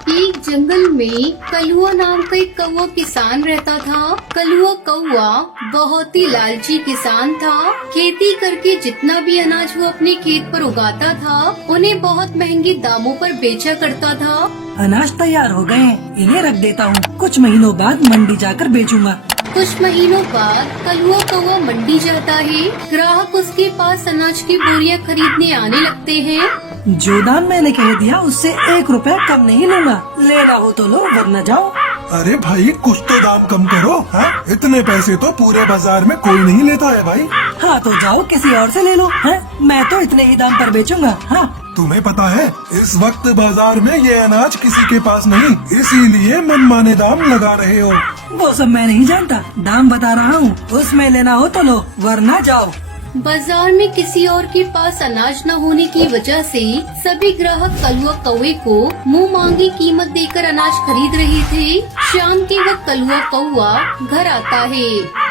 एक जंगल में कलुआ नाम का एक कौवा किसान रहता था। कलुआ कौवा बहुत ही लालची किसान था। खेती करके जितना भी अनाज वो अपने खेत पर उगाता था उन्हें बहुत महंगे दामों पर बेचा करता था। अनाज तैयार हो गए हैं, इन्हें रख देता हूँ, कुछ महीनों बाद मंडी जाकर बेचूंगा। कुछ महीनों बाद कलुआ कौवा मंडी जाता है। ग्राहक उसके पास अनाज की बोरियां खरीदने आने लगते हैं। जो दाम मैंने कह दिया उससे 1 रुपया कम नहीं लूंगा। लेना हो तो लो वरना जाओ। अरे भाई कुछ तो दाम कम करो। हाँ, इतने पैसे तो पूरे बाजार में कोई नहीं लेता है भाई। हाँ तो जाओ किसी और से ले लो। हाँ, मैं तो इतने ही दाम पर बेचूंगा। हाँ तुम्हें पता है इस वक्त बाजार में ये अनाज किसी के पास नहीं, इसीलिए मनमाने दाम लगा रहे हो। वो सब मैं नहीं जानता, दाम बता रहा हूँ, उसमें लेना हो तो लो वरना जाओ। बाजार में किसी और के पास अनाज न होने की वजह से सभी ग्राहक कलुआ कौवे को मुंह मांगी कीमत देकर अनाज खरीद रहे थे। शाम के वक्त कलुआ कौवा घर आता है।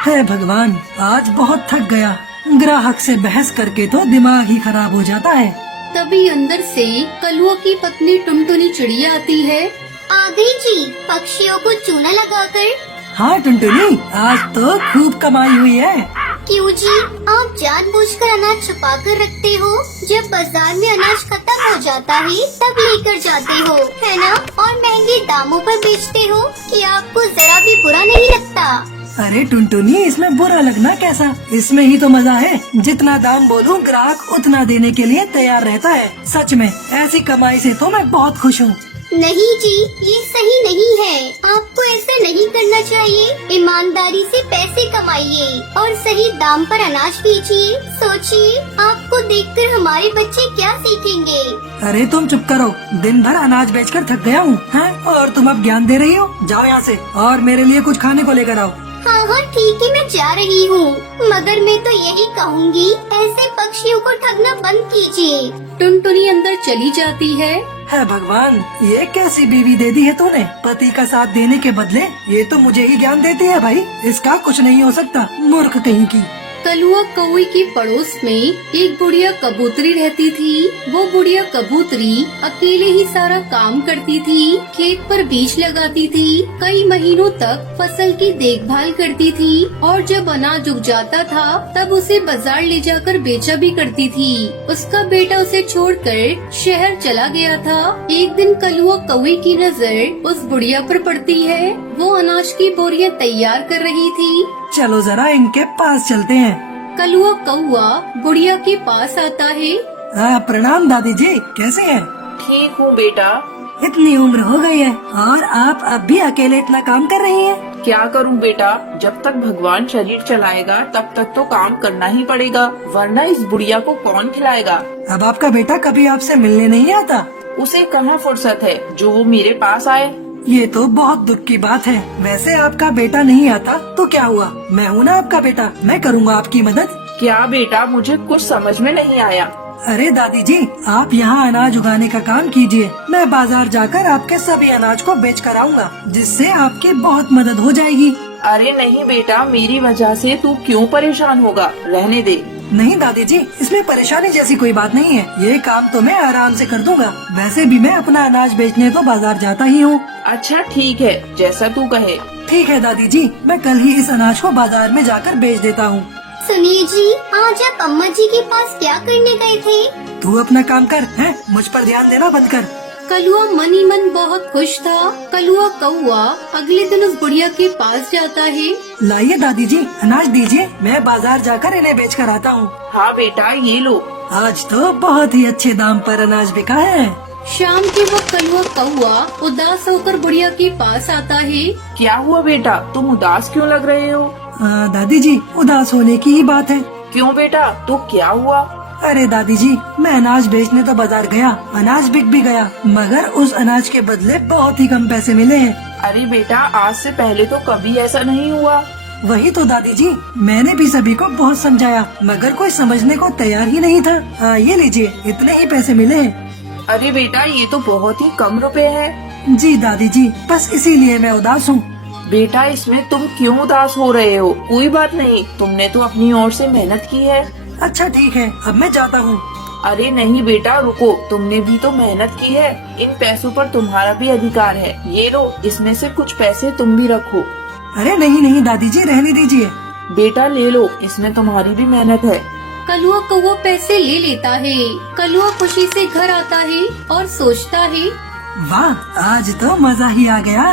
हे भगवान, आज बहुत थक गया। ग्राहक से बहस करके तो दिमाग ही खराब हो जाता है। तभी अंदर से कलुआ की पत्नी टुनटुनी चिड़िया आती है। आ गई जी, पक्षियों को चूना लगाकर। हाँ टुनटुनी, आज तो खूब कमाई हुई है। क्यों जी, आप जानबूझकर अनाज छुपा कर रखते हो? जब बाजार में अनाज खत्म हो जाता है तब लेकर जाते हो, है ना? और महंगे दामों पर बेचते हो कि आपको जरा भी बुरा नहीं लगता? अरे टुनटुनी, इसमें बुरा लगना कैसा, इसमें ही तो मजा है। जितना दाम बोलूं ग्राहक उतना देने के लिए तैयार रहता है। सच में ऐसी कमाई से तो मैं बहुत खुश हूँ। नहीं जी, ये सही नहीं है। आपको ऐसा नहीं करना चाहिए। ईमानदारी से पैसे कमाइए और सही दाम पर अनाज बेचिए। सोचिए, आपको देखकर हमारे बच्चे क्या सीखेंगे? अरे तुम चुप करो, दिन भर अनाज बेचकर थक गया हूँ। और तुम अब ज्ञान दे रही हो? जाओ यहाँ से और मेरे लिए कुछ खाने को लेकर आओ। हाँ हाँ ठीक है, मैं जा रही हूँ, मगर मैं तो यही कहूँगी, ऐसे पक्षियों को ठगना बंद कीजिए। टुनटुनी अंदर चली जाती है। है भगवान, ये कैसी बीवी दे दी है तूने? पति का साथ देने के बदले ये तो मुझे ही ज्ञान देती है भाई। इसका कुछ नहीं हो सकता, मूर्ख कहीं की। कलुआ कौवे के पड़ोस में एक बुढ़िया कबूतरी रहती थी। वो बुढ़िया कबूतरी अकेले ही सारा काम करती थी। खेत पर बीज लगाती थी, कई महीनों तक फसल की देखभाल करती थी और जब अनाज उग जाता था तब उसे बाजार ले जाकर बेचा भी करती थी। उसका बेटा उसे छोड़कर शहर चला गया था। एक दिन कलुआ कौवे की नजर उस बुढ़िया पर पड़ती है। वो अनाज की बोरियां तैयार कर रही थी। चलो जरा इनके पास चलते हैं। कलुआ कौवा बुढ़िया के पास आता है। प्रणाम दादी जी, कैसे हैं? ठीक हूँ बेटा। इतनी उम्र हो गई है और आप अब भी अकेले इतना काम कर रही हैं? क्या करूँ बेटा, जब तक भगवान शरीर चलाएगा तब तक तो काम करना ही पड़ेगा, वरना इस बुढ़िया को कौन खिलाएगा। अब आपका बेटा कभी आपसे मिलने नहीं आता? उसे कहाँ फुर्सत है जो वो मेरे पास आए। ये तो बहुत दुख की बात है। वैसे आपका बेटा नहीं आता तो क्या हुआ, मैं हूँ ना आपका बेटा, मैं करूँगा आपकी मदद। क्या बेटा, मुझे कुछ समझ में नहीं आया। अरे दादी जी, आप यहाँ अनाज उगाने का काम कीजिए, मैं बाजार जाकर आपके सभी अनाज को बेच कर आऊँगा, जिससे आपकी बहुत मदद हो जाएगी। अरे नहीं बेटा, मेरी वजह से तू क्यों परेशान होगा, रहने दे। नहीं दादी जी, इसमें परेशानी जैसी कोई बात नहीं है, ये काम तो मैं आराम से कर दूंगा। वैसे भी मैं अपना अनाज बेचने तो बाजार जाता ही हूँ। अच्छा ठीक है, जैसा तू कहे। ठीक है दादी जी, मैं कल ही इस अनाज को बाजार में जाकर बेच देता हूँ। सुनिए जी, आज आप अम्मा जी के पास क्या करने गए थे? तू अपना काम कर, है मुझ पर ध्यान देना बंद कर। कलुआ मन ही मन बहुत खुश था। कलुआ कौवा अगले दिन उस बुढ़िया के पास जाता है। लाइए दादी जी, अनाज दीजिए, मैं बाजार जाकर इन्हें बेच कर आता हूँ। हाँ बेटा, ये लो। आज तो बहुत ही अच्छे दाम पर अनाज बिका है। शाम के वक्त कलुआ कौवा उदास होकर बुढ़िया के पास आता है। क्या हुआ बेटा, तुम उदास क्यों लग रहे हो? दादी जी, उदास होने की ही बात है। क्यों बेटा, तो क्या हुआ? अरे दादी जी, मैं अनाज बेचने तो बाजार गया, अनाज बिक भी गया, मगर उस अनाज के बदले बहुत ही कम पैसे मिले हैं। अरे बेटा, आज से पहले तो कभी ऐसा नहीं हुआ। वही तो दादी जी, मैंने भी सभी को बहुत समझाया, मगर कोई समझने को तैयार ही नहीं था। ये लीजिए, इतने ही पैसे मिले हैं। अरे बेटा, ये तो बहुत ही कम रुपए हैं। जी दादी जी, बस इसीलिए मैं उदास हूँ। बेटा, इसमें तुम क्यों उदास हो रहे हो? कोई बात नहीं, तुमने तो अपनी ओर से मेहनत की है। अच्छा ठीक है, अब मैं जाता हूँ। अरे नहीं बेटा रुको, तुमने भी तो मेहनत की है, इन पैसों पर तुम्हारा भी अधिकार है। ये लो, इसमें से कुछ पैसे तुम भी रखो। अरे नहीं नहीं दादी जी, रहने दीजिए। बेटा ले लो, इसमें तुम्हारी भी मेहनत है। कलुआ कौवा पैसे ले लेता है। कलुआ खुशी से घर आता है और सोचता है, वाह, आज तो मजा ही आ गया।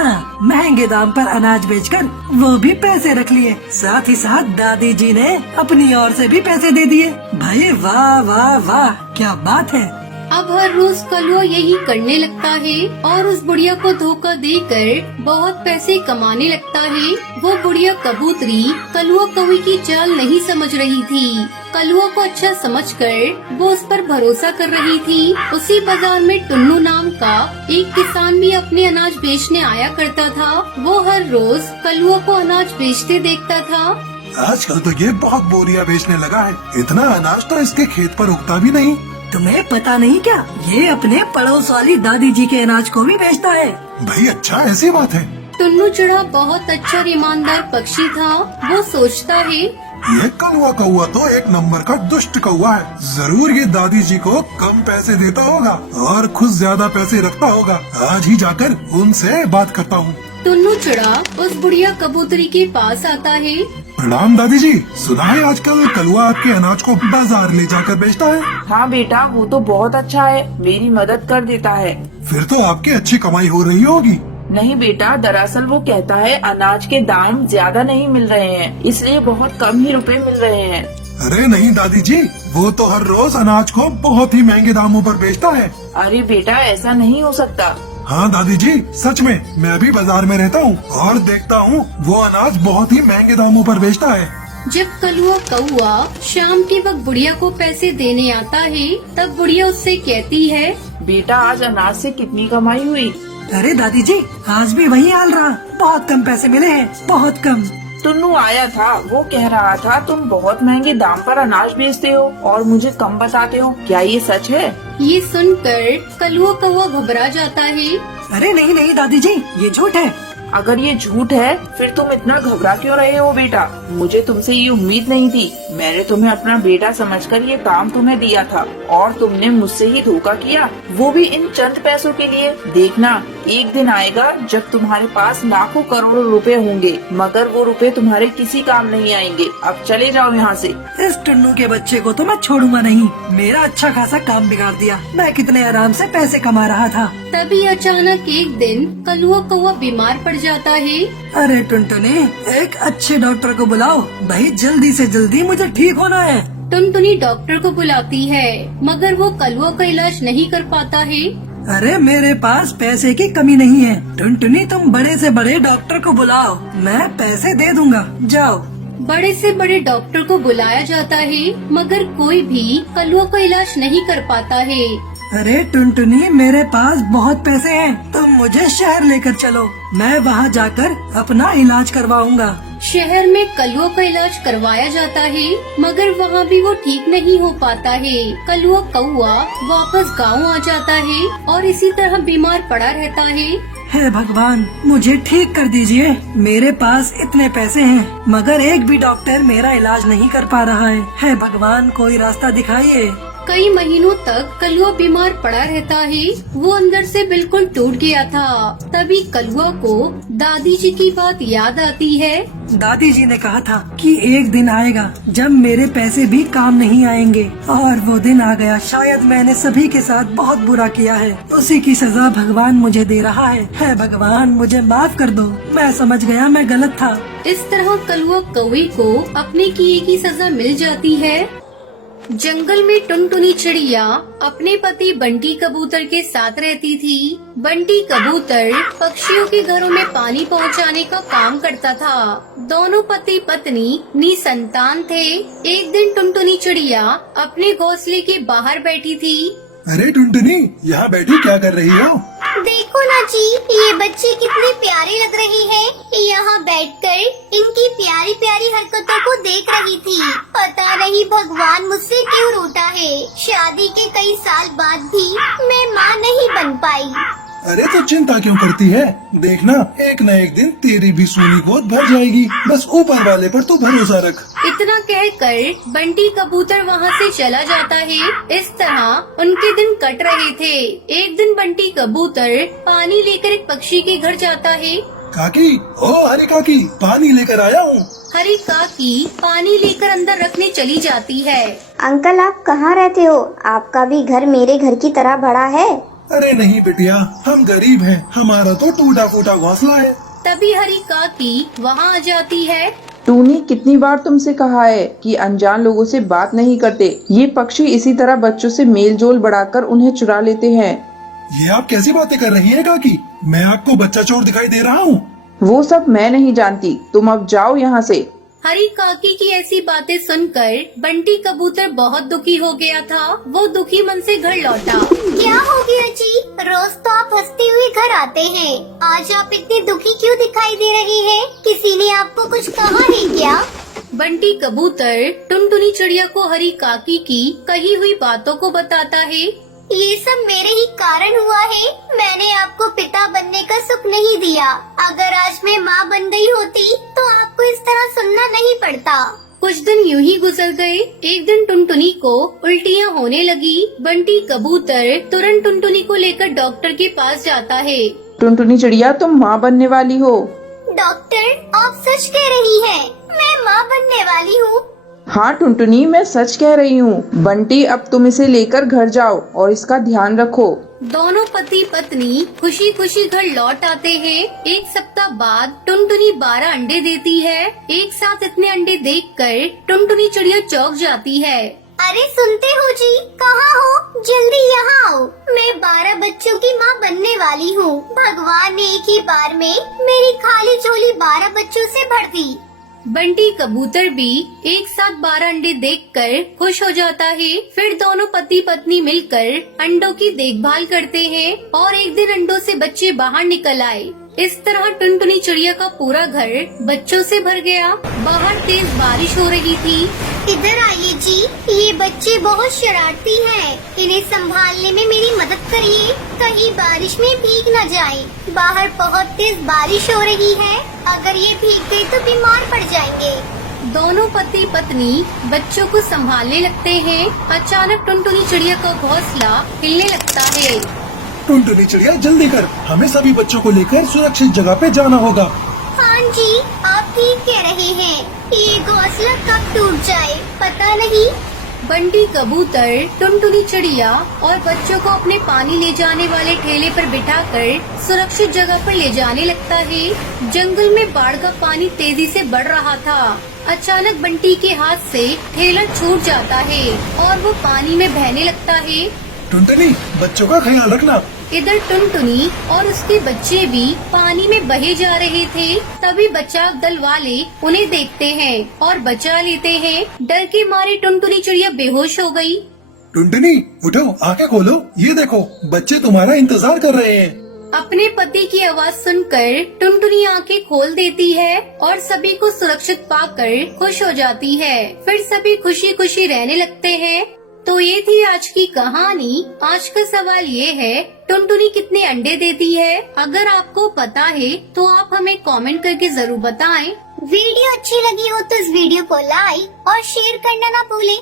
महंगे दाम पर अनाज बेचकर वो भी पैसे रख लिए, साथ ही साथ दादी जी ने अपनी ओर से भी पैसे दे दिए। भाई वाह वाह वाह, क्या बात है। अब हर रोज कलुआ यही करने लगता है और उस बुढ़िया को धोखा देकर बहुत पैसे कमाने लगता है। वो बुढ़िया कबूतरी कलुआ कौवे की चाल नहीं समझ रही थी। कलुआ को अच्छा समझकर वो उस पर भरोसा कर रही थी। उसी बाजार में टुन्नू नाम का एक किसान भी अपने अनाज बेचने आया करता था। वो हर रोज कलुआ को अनाज बेचते देखता था। आजकल तो ये बहुत बोरियां बेचने लगा है। इतना अनाज तो इसके खेत पर उगता भी नहीं। तुम्हें पता नहीं क्या, ये अपने पड़ोस वाली दादी जी के अनाज को भी बेचता है। भाई अच्छा, ऐसी बात है। टुन्नू चिड़ा बहुत अच्छा और ईमानदार पक्षी था। वो सोचता है, ये कौवा कौवा तो एक नंबर का दुष्ट कौवा है। जरूर ये दादी जी को कम पैसे देता होगा और खुद ज्यादा पैसे रखता होगा। आज ही जाकर उनसे बात करता हूँ। टुन्नू चिड़ा उस बुढ़िया कबूतरी के पास आता है। प्रणाम दादी जी, सुना है आजकल कलुआ आपके अनाज को बाजार ले जाकर बेचता है। हाँ बेटा, वो तो बहुत अच्छा है, मेरी मदद कर देता है। फिर तो आपकी अच्छी कमाई हो रही होगी। नहीं बेटा, दरअसल वो कहता है अनाज के दाम ज्यादा नहीं मिल रहे हैं, इसलिए बहुत कम ही रुपए मिल रहे हैं। अरे नहीं दादी जी, वो तो हर रोज अनाज को बहुत ही महंगे दामों पर बेचता है। अरे बेटा, ऐसा नहीं हो सकता। हाँ दादी जी, सच में मैं भी बाजार में रहता हूँ और देखता हूँ वो अनाज बहुत ही महंगे दामों पर बेचता है। जब कलुआ कौवा शाम के वक्त बुढ़िया को पैसे देने आता है, तब बुढ़िया उससे कहती है, बेटा आज अनाज से कितनी कमाई हुई? अरे दादी जी, आज भी वही हाल रहा, बहुत कम पैसे मिले हैं, बहुत कम। टुन्नू आया था, वो कह रहा था तुम बहुत महंगे दाम पर अनाज बेचते हो और मुझे कम बताते हो, क्या ये सच है? ये सुनकर कलुआ कौवा घबरा जाता है। अरे नहीं नहीं दादी जी, ये झूठ है। अगर ये झूठ है फिर तुम इतना घबरा क्यों रहे हो बेटा? मुझे तुमसे ये उम्मीद नहीं थी। मैंने तुम्हें अपना बेटा समझकर ये काम तुम्हें दिया था और तुमने मुझसे ही धोखा किया, वो भी इन चंद पैसों के लिए। देखना, एक दिन आएगा जब तुम्हारे पास लाखों करोड़ों रुपए होंगे, मगर वो रुपए तुम्हारे किसी काम नहीं आएंगे। अब चले जाओ यहाँ से। इस टुन्नू के बच्चे को तो मैं छोड़ूंगा नहीं। मेरा अच्छा खासा काम बिगाड़ दिया। मैं कितने आराम से पैसे कमा रहा था। तभी अचानक एक दिन कलुआ कौवा बीमार पड़ जाता है। अरे टुनटुनी, एक अच्छे डॉक्टर को बुलाओ भाई, जल्दी से जल्दी मुझे ठीक होना है। टुनटुनी डॉक्टर को बुलाती है, मगर वो कलुआ का इलाज नहीं कर पाता है। अरे मेरे पास पैसे की कमी नहीं है टुनटुनी, तुम बड़े से बड़े डॉक्टर को बुलाओ, मैं पैसे दे दूंगा, जाओ। बड़े से बड़े डॉक्टर को बुलाया जाता है, मगर कोई भी कलुआ का इलाज नहीं कर पाता है। अरे टुनटुनी, मेरे पास बहुत पैसे हैं, तुम मुझे शहर लेकर चलो, मैं वहाँ जाकर अपना इलाज करवाऊंगा। शहर में कलुआ का इलाज करवाया जाता है, मगर वहाँ भी वो ठीक नहीं हो पाता है। कलुआ कौवा वापस गांव आ जाता है और इसी तरह बीमार पड़ा रहता है। हे भगवान, मुझे ठीक कर दीजिए। मेरे पास इतने पैसे हैं, मगर एक भी डॉक्टर मेरा इलाज नहीं कर पा रहा है। हे भगवान, कोई रास्ता दिखाइए। कई महीनों तक कलुआ बीमार पड़ा रहता है। वो अंदर से बिल्कुल टूट गया था। तभी कलुआ को दादी जी की बात याद आती है। दादी जी ने कहा था कि एक दिन आएगा जब मेरे पैसे भी काम नहीं आएंगे, और वो दिन आ गया। शायद मैंने सभी के साथ बहुत बुरा किया है, उसी की सजा भगवान मुझे दे रहा है। हे भगवान, मुझे माफ कर दो, मैं समझ गया मैं गलत था। इस तरह कलुआ कौवे को अपने किए की सजा मिल जाती है। जंगल में टुनटुनी चिड़िया अपने पति बंटी कबूतर के साथ रहती थी। बंटी कबूतर पक्षियों के घरों में पानी पहुंचाने का काम करता था। दोनों पति पत्नी निसंतान थे। एक दिन टुनटुनी चिड़िया अपने घोंसले के बाहर बैठी थी। अरे टुनटुनी, यहाँ बैठी क्या कर रही हो? देखो ना जी, ये बच्चे कितने प्यारे लग रहे हैं। यहाँ बैठकर इनकी प्यारी प्यारी हरकतों को देख रही थी। पता नहीं भगवान मुझसे क्यों रूठा है। शादी के कई साल बाद भी मैं माँ नहीं बन पाई। अरे तो चिंता क्यों करती है? देखना एक न एक दिन तेरी भी सूनी गोद भर जाएगी। बस ऊपर वाले पर तू भरोसा रख। इतना कहकर बंटी कबूतर वहाँ से चला जाता है। इस तरह उनके दिन कट रहे थे। एक दिन बंटी कबूतर पानी लेकर एक पक्षी के घर जाता है। काकी, ओ हरी काकी, पानी लेकर आया हूँ। हरी काकी पानी लेकर अंदर रखने चली जाती है। अंकल आप कहाँ रहते हो? आपका भी घर मेरे घर की तरह बड़ा है। अरे नहीं बिटिया, हम गरीब हैं, हमारा तो टूटा फूटा घोंसला है। तभी हरी काकी वहाँ आ जाती है। टूनी, कितनी बार तुमसे कहा है कि अनजान लोगों से बात नहीं करते। ये पक्षी इसी तरह बच्चों से मेल जोल बढ़ाकर उन्हें चुरा लेते हैं। ये आप कैसी बातें कर रही हैं काकी? मैं आपको बच्चा चोर दिखाई दे रहा हूँ? वो सब मैं नहीं जानती, तुम अब जाओ यहाँ से। हरी काकी की ऐसी बातें सुनकर बंटी कबूतर बहुत दुखी हो गया था। वो दुखी मन से घर लौटा। क्या हो गया जी? रोज तो आप हंसते हुए घर आते हैं, आज आप इतने दुखी क्यों दिखाई दे रहे हैं? किसी ने आपको कुछ कहा है क्या? बंटी कबूतर टुनटुनी चिड़िया को हरी काकी की कही हुई बातों को बताता है। ये सब मेरे ही कारण हुआ है। मैंने आपको पिता बनने का सुख नहीं दिया। अगर आज मैं माँ बन गई होती तो आपको इस तरह सुनना नहीं पड़ता। कुछ दिन यूं ही गुजर गए। एक दिन टुनटुनी को उल्टियाँ होने लगी। बंटी कबूतर तुरंत टुनटुनी को लेकर डॉक्टर के पास जाता है। टुनटुनी चिड़िया, तुम माँ बनने वाली हो। डॉक्टर, आप सच कह रही हैं? मैं माँ बनने वाली हूँ? हाँ टुनटुनी, मैं सच कह रही हूँ। बंटी, अब तुम इसे लेकर घर जाओ और इसका ध्यान रखो। दोनों पति पत्नी खुशी खुशी घर लौट आते हैं। एक सप्ताह बाद टुनटुनी 12 अंडे देती है। एक साथ इतने अंडे देखकर टुनटुनी चिड़िया चौंक जाती है। अरे सुनते हो जी, कहाँ हो? जल्दी यहाँ आओ। मैं 12 बच्चों की माँ बनने वाली हूँ। भगवान ने एक ही बार में मेरी खाली झोली 12 बच्चों से भर दी। बंटी कबूतर भी एक साथ 12 अंडे देखकर खुश हो जाता है। फिर दोनों पति पत्नी मिलकर अंडों की देखभाल करते हैं और एक दिन अंडों से बच्चे बाहर निकल आए। इस तरह टुनटुनी चिड़िया का पूरा घर बच्चों से भर गया। बाहर तेज बारिश हो रही थी। इधर आइए जी, ये बच्चे बहुत शरारती हैं। इन्हें संभालने में मेरी मदद करिए, कहीं बारिश में भीग न जाएं। बाहर बहुत तेज बारिश हो रही है, अगर ये भीग गए तो बीमार पड़ जाएंगे। दोनों पति पत्नी बच्चों को संभालने लगते हैं। अचानक टुनटुनी चिड़िया का घोंसला हिलने लगता है। टुनटुनी चिड़िया जल्दी कर, हमें सभी बच्चों को लेकर सुरक्षित जगह पे जाना होगा। हाँ जी, आप ठीक कह रहे हैं। ये घोंसला कब टूट जाए पता नहीं। बंटी कबूतर टुनटुनी चिड़िया और बच्चों को अपने पानी ले जाने वाले ठेले पर बिठाकर सुरक्षित जगह पर ले जाने लगता है। जंगल में बाढ़ का पानी तेजी से बढ़ रहा था। अचानक बंटी के हाथ से ठेला छूट जाता है और वो पानी में बहने लगता है। टुनटुनी, बच्चों का ख्याल रखना। इधर टुनटुनी और उसके बच्चे भी पानी में बहे जा रहे थे। तभी बचाव दल वाले उन्हें देखते हैं और बचा लेते हैं। डर के मारे टुनटुनी चिड़िया बेहोश हो गई। टुनटुनी उठो, आंखें खोलो, ये देखो बच्चे तुम्हारा इंतजार कर रहे हैं। अपने पति की आवाज सुनकर टुनटुनी आंखें खोल देती है और सभी को सुरक्षित पाकर खुश हो जाती है। फिर सभी खुशी खुशी रहने लगते हैं। तो ये थी आज की कहानी। आज का सवाल ये है, टुनटुनी कितने अंडे देती है? अगर आपको पता है तो आप हमें कमेंट करके जरूर बताएं। वीडियो अच्छी लगी हो तो इस वीडियो को लाइक और शेयर करना ना भूलें।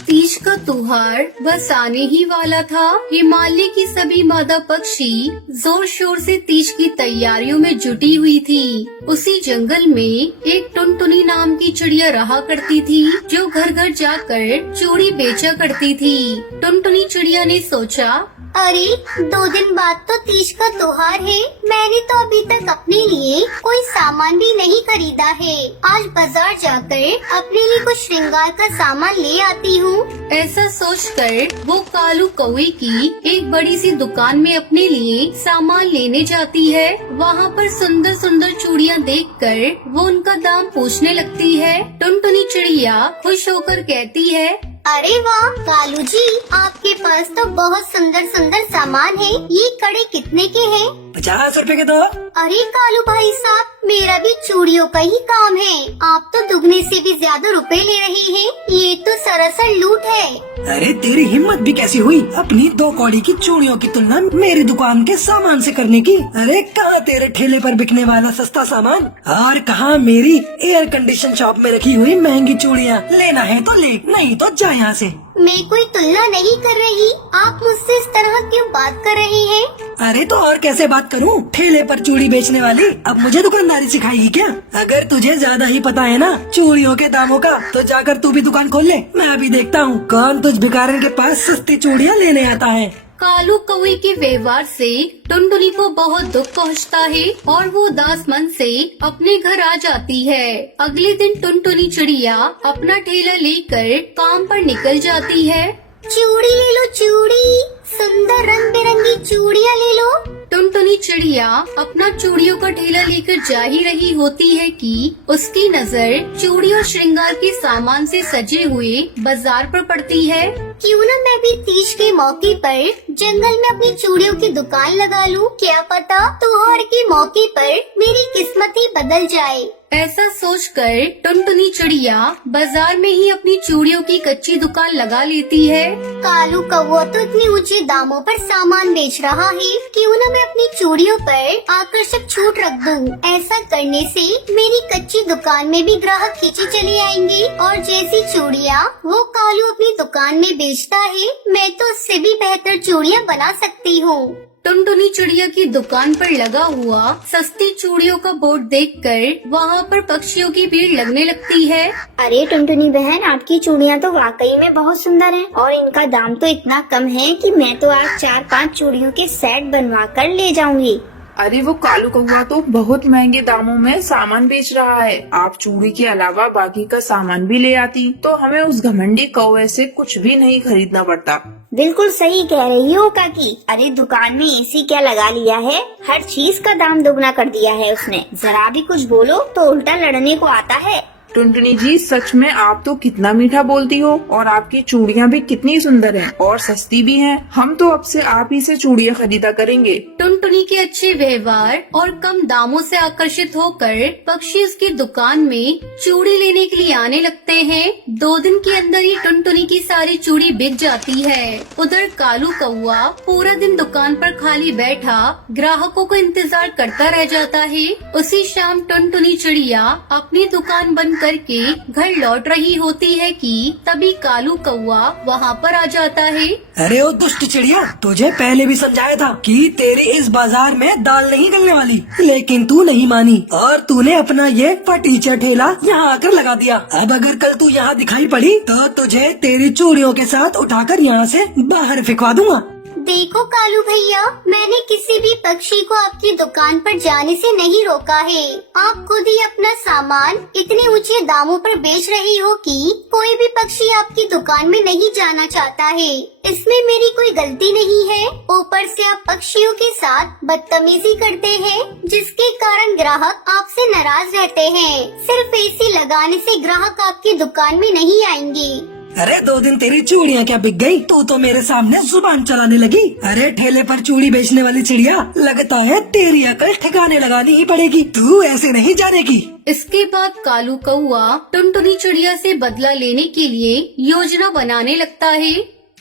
तीज का त्योहार बस आने ही वाला था। हिमालय की सभी मादा पक्षी जोर शोर से तीज की तैयारियों में जुटी हुई थी। उसी जंगल में एक टुनटुनी नाम की चिड़िया रहा करती थी, जो घर घर जाकर चूड़ी बेचा करती थी। टुनटुनी चिड़िया ने सोचा, अरे 2 दिन बाद तो तीज का त्योहार है। मैंने तो अभी तक अपने लिए कोई सामान भी नहीं खरीदा है। आज बाजार जाकर अपने लिए कुछ श्रृंगार का सामान ले आती हूँ। ऐसा सोचकर वो कालू कौवे की एक बड़ी सी दुकान में अपने लिए सामान लेने जाती है। वहाँ पर सुंदर सुंदर चूड़ियाँ देखकर वो उनका दाम पूछने लगती है। टुनटुनी चिड़िया खुश होकर कहती है, अरे वाह कालू जी, आपके पास तो बहुत सुंदर सुंदर सामान है। ये कड़े कितने के हैं? 50 रुपए के दो। अरे कालू भाई साहब, मेरा भी चूड़ियों का ही काम है। आप तो दुगने से भी ज्यादा रुपए ले रहे हैं। ये तो सरासर लूट है। अरे तेरी हिम्मत भी कैसी हुई अपनी 2 कौड़ी की चूड़ियों की तुलना मेरी दुकान के सामान से करने की। अरे कहाँ तेरे ठेले पर बिकने वाला सस्ता सामान और कहाँ मेरी एयर कंडीशन शॉप में रखी हुई महंगी चूड़ियाँ। लेना है तो ले, नहीं तो जा यहाँ से। मैं कोई तुलना नहीं कर रही। आप मुझसे इस तरह क्यों बात कर रहे हैं? अरे तो और कैसे बात करूं? ठेले पर चूड़ी बेचने वाली अब मुझे दुकानदारी सिखाएगी क्या? अगर तुझे ज्यादा ही पता है ना चूड़ियों के दामों का तो जाकर तू भी दुकान खोल ले। मैं अभी देखता हूँ कौन तुझ भिखारन के पास सस्ती चूड़ियाँ लेने आता है। कालू कौवे के व्यवहार से टुनटुनी को बहुत दुख पहुंचता है और वो उदास मन से अपने घर आ जाती है। अगले दिन टुनटुनी चिड़िया अपना ठेला लेकर काम पर निकल जाती है। चूड़ी ले लो चूड़ी, सुंदर रंग बिरंगी चूड़ियाँ ले लो। टुनटुनी चिड़िया अपना चूड़ियों का ठेला लेकर जा ही रही होती है कि उसकी नजर चूड़ी और श्रृंगार के सामान से सजे हुए बाजार पर पड़ती है। क्यों न मैं भी तीज के मौके पर जंगल में अपनी चूड़ियों की दुकान लगा लूं। क्या पता त्योहार के मौके पर मेरी किस्मत ही बदल जाए। ऐसा सोचकर टुनटुनी चिड़िया बाजार में ही अपनी चूड़ियों की कच्ची दुकान लगा लेती है। कालू कौवा तो इतने ऊंचे दामों पर सामान बेच रहा है, क्यों न मैं अपनी चूड़ियों पर आकर्षक छूट रख दूं। ऐसा करने से मेरी कच्ची दुकान में भी ग्राहक खींचे चले आएंगे और जैसी चूड़ियाँ वो कालू अपनी दुकान में बेचता है, मैं तो उससे भी बेहतर चूड़ियाँ बना सकती हूँ। टुनटुनी चिड़िया की दुकान पर लगा हुआ सस्ती चूड़ियों का बोर्ड देखकर वहाँ पर पक्षियों की भीड़ लगने लगती है। अरे टुनटुनी बहन, आपकी चूड़ियाँ तो वाकई में बहुत सुंदर हैं और इनका दाम तो इतना कम है कि मैं तो आज 4-5 चूड़ियों के सेट बनवा कर ले जाऊंगी। अरे वो कालू कौवा तो बहुत महंगे दामों में सामान बेच रहा है। आप चूड़ी के अलावा बाकी का सामान भी ले आती तो हमें उस घमंडी कौवे से कुछ भी नहीं खरीदना पड़ता। बिल्कुल सही कह रही हो काकी। अरे दुकान में एसी क्या लगा लिया है, हर चीज का दाम दुगना कर दिया है उसने। जरा भी कुछ बोलो तो उल्टा लड़ने को आता है। टुनटुनी जी, सच में आप तो कितना मीठा बोलती हो और आपकी चूड़ियाँ भी कितनी सुंदर हैं और सस्ती भी हैं। हम तो अब से आप ही से चूड़ियाँ खरीदा करेंगे। टुनटुनी के अच्छे व्यवहार और कम दामों से आकर्षित होकर पक्षी उसकी दुकान में चूड़ी लेने के लिए आने लगते हैं। 2 दिन के अंदर ही टुनटुनी की सारी चूड़ी बिक जाती है। उधर कालू कौवा पूरा दिन दुकान पर खाली बैठा ग्राहकों को इंतजार करता रह जाता है। उसी शाम टुनटुनी चिड़िया अपनी दुकान बंद करके घर लौट रही होती है कि तभी कालू कौवा वहाँ पर आ जाता है। अरे ओ दुष्ट चिड़िया, तुझे पहले भी समझाया था कि तेरी इस बाजार में दाल नहीं गलने वाली, लेकिन तू नहीं मानी और तूने अपना ये फटीचा ठेला यहाँ आकर लगा दिया। अब अगर कल तू यहाँ दिखाई पड़ी तो तुझे तेरी चूड़ियों के साथ उठाकर यहाँ से बाहर फेंकवा दूंगा। देखो कालू भैया, मैंने किसी भी पक्षी को आपकी दुकान पर जाने से नहीं रोका है। आप खुद ही अपना सामान इतने ऊंचे दामों पर बेच रही हो कि कोई भी पक्षी आपकी दुकान में नहीं जाना चाहता है। इसमें मेरी कोई गलती नहीं है। ऊपर से आप पक्षियों के साथ बदतमीजी करते हैं, जिसके कारण ग्राहक आपसे नाराज रहते हैं। सिर्फ एसी लगाने से ग्राहक आपकी दुकान में नहीं आएंगे। अरे 2 दिन तेरी चूड़ियाँ क्या बिक गई? तू तो मेरे सामने जुबान चलाने लगी। अरे ठेले पर चूड़ी बेचने वाली चिड़िया, लगता है तेरी अकल ठिकाने लगानी ही पड़ेगी। तू ऐसे नहीं जानेगी। इसके बाद कालू कौवा टुनटुनी चिड़िया से बदला लेने के लिए योजना बनाने लगता है।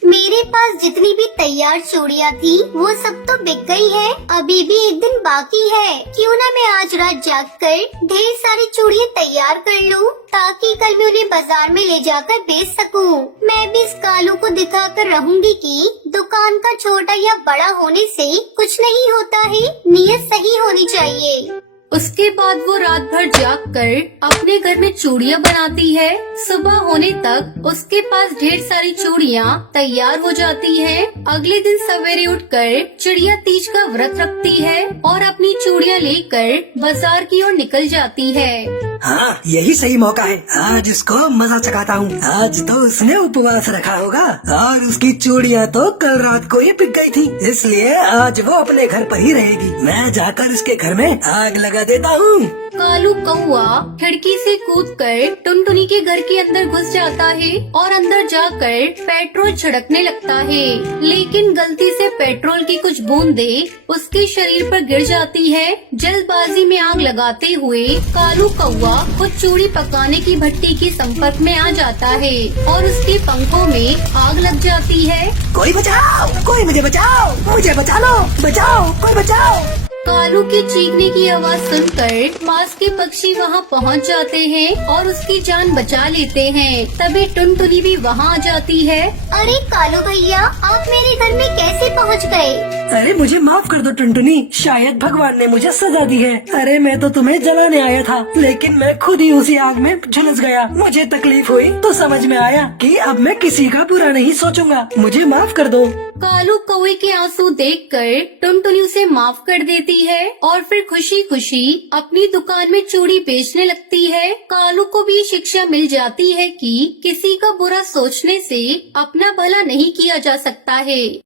मेरे पास जितनी भी तैयार चूड़ियाँ थी वो सब तो बिक गई है। अभी भी 1 दिन बाकी है। क्यों न मैं आज रात जागकर ढेर सारी चूड़ियाँ तैयार कर लूं, ताकि कल मैं उन्हें बाजार में ले जाकर बेच सकूं। मैं भी इस कालू को दिखाकर रहूंगी कि दुकान का छोटा या बड़ा होने से कुछ नहीं होता है, नीयत सही होनी चाहिए। उसके बाद वो रात भर जागकर अपने घर में चूड़ियाँ बनाती है। सुबह होने तक उसके पास ढेर सारी चूड़ियाँ तैयार हो जाती हैं। अगले दिन सवेरे उठकर चिड़िया तीज का व्रत रखती है और अपनी चूड़ियाँ लेकर बाजार की ओर निकल जाती है। हाँ, यही सही मौका है। आज इसको मजा चखाता हूँ। आज तो उसने उपवास रखा होगा और उसकी चूड़ियाँ तो कल रात को ही बिक गई थी, इसलिए आज वो अपने घर पर ही रहेगी। मैं जाकर इसके घर में आग लगा देता हूँ। कालू कौआ खिड़की से कूदकर टुनटुनी के घर के अंदर घुस जाता है और अंदर जाकर पेट्रोल छिड़कने लगता है, लेकिन गलती से पेट्रोल की कुछ बूंदे उसके शरीर पर गिर जाती है। जल्दबाजी में आग लगाते हुए कालू कौआ कुछ चूड़ी पकाने की भट्टी के संपर्क में आ जाता है और उसके पंखों में आग लग जाती है। कोई बचाओ, कोई मुझे बचाओ, मुझे बचा लो, बचाओ, कोई बचाओ। कालू के चीखने की आवाज सुनकर पास के पक्षी वहां पहुंच जाते हैं और उसकी जान बचा लेते हैं। तभी टुनटुनी भी वहां आ जाती है। अरे कालू भैया, आप मेरे घर में कैसे पहुंच गए? अरे मुझे माफ कर दो टुनटुनी, शायद भगवान ने मुझे सजा दी है। अरे मैं तो तुम्हें जलाने आया था, लेकिन मैं खुद ही उसी आग में झुलस गया। मुझे तकलीफ हुई तो समझ में आया कि अब मैं किसी का बुरा नहीं सोचूंगा, मुझे माफ कर दो। कालू कौवे के आंसू देखकर टुनटुनी उसे माफ कर देती है और फिर खुशी खुशी अपनी दुकान में चूड़ी बेचने लगती है। कालू को भी शिक्षा मिल जाती है कि किसी का बुरा सोचने से अपना भला नहीं किया जा सकता है।